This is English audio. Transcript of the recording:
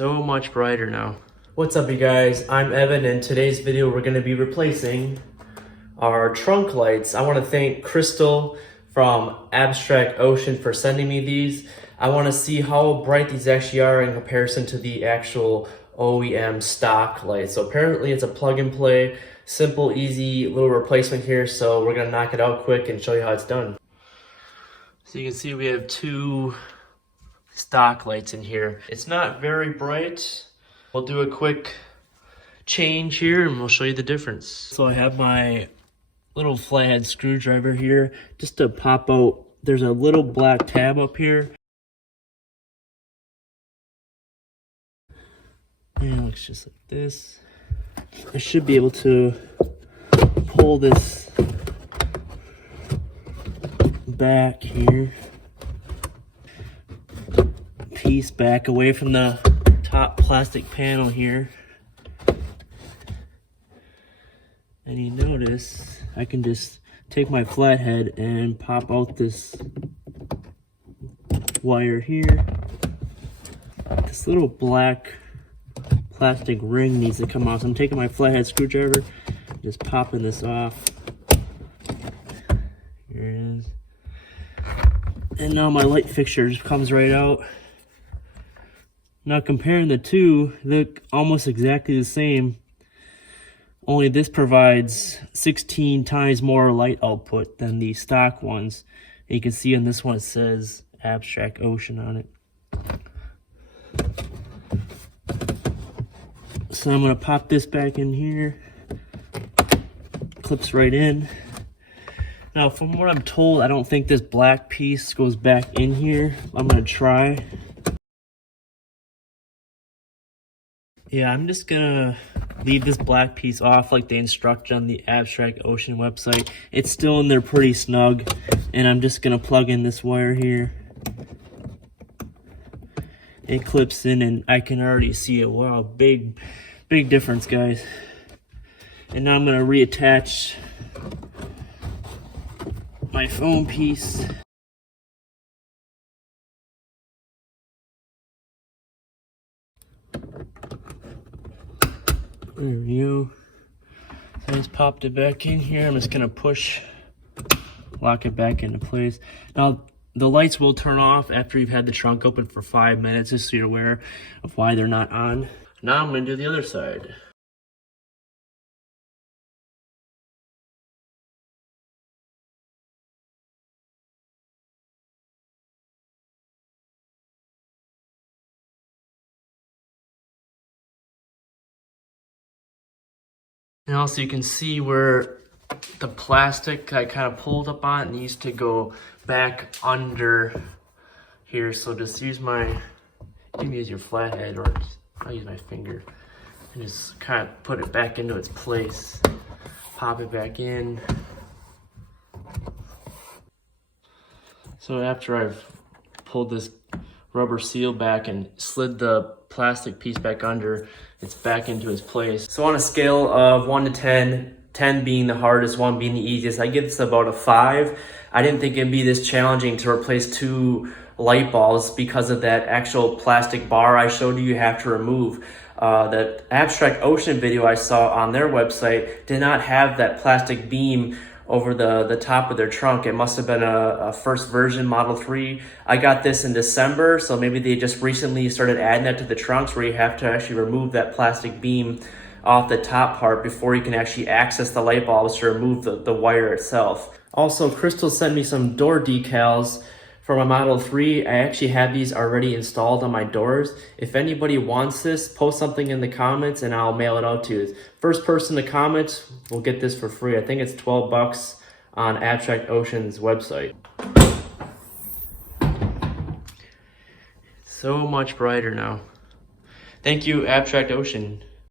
So much brighter now. What's up, you guys? I'm Evan, and today's video we're going to be replacing our trunk lights. I want to thank Crystal from Abstract Ocean for sending me these. I want to see how bright these actually are in comparison to the actual OEM stock lights. So apparently it's a plug and play, simple, easy little replacement here. So we're going to knock it out quick and show you how it's done. So you can see we have two stock lights in here. It's not very bright. We'll do a quick change here and we'll show you the difference. So I have my little flathead screwdriver here just to pop out. There's a little black tab up here. And it looks just like this. I should be able to pull this back here. Piece back away from the top plastic panel here. And you notice I can just take my flathead and pop out this wire here. This little black plastic ring needs to come off. So I'm taking my flathead screwdriver, just popping this off. Here it is. And now my light fixture just comes right out. Now comparing the two, look almost exactly the same. Only this provides 16 times more light output than the stock ones. And you can see on this one it says Abstract Ocean on it. So I'm going to pop this back in here. Clips right in. Now from what I'm told, I don't think this black piece goes back in here. I'm going to try. Yeah, I'm just going to leave this black piece off like they instruct on the Abstract Ocean website. It's still in there pretty snug. And I'm just going to plug in this wire here. It clips in and I can already see it. Wow, big difference, guys. And now I'm going to reattach my foam piece. There we go. I just popped it back in here. I'm just going to lock it back into place. Now, the lights will turn off after you've had the trunk open for 5 minutes, just so you're aware of why they're not on. Now I'm going to do the other side. And also you can see where the plastic I kind of pulled up on needs to go back under here. So just use you can use your flathead, or I'll use my finger and just kind of put it back into its place. Pop it back in. So after I've pulled this rubber seal back and slid the plastic piece back under, it's back into its place. So on a scale of 1 to 10, 10 being the hardest, 1 being the easiest, I give this about a 5. I didn't think it'd be this challenging to replace 2 light bulbs because of that actual plastic bar I showed you have to remove. The Abstract Ocean video I saw on their website did not have that plastic beam over the top of their trunk. It must have been a first version Model 3. I got this in December, so maybe they just recently started adding that to the trunks where you have to actually remove that plastic beam off the top part before you can actually access the light bulbs to remove the wire itself. Also, Crystal sent me some door decals for my Model 3. I actually have these already installed on my doors. If anybody wants this, post something in the comments and I'll mail it out to you. First person to comment will get this for free. I think it's 12 bucks on Abstract Ocean's website. So much brighter now. Thank you, Abstract Ocean.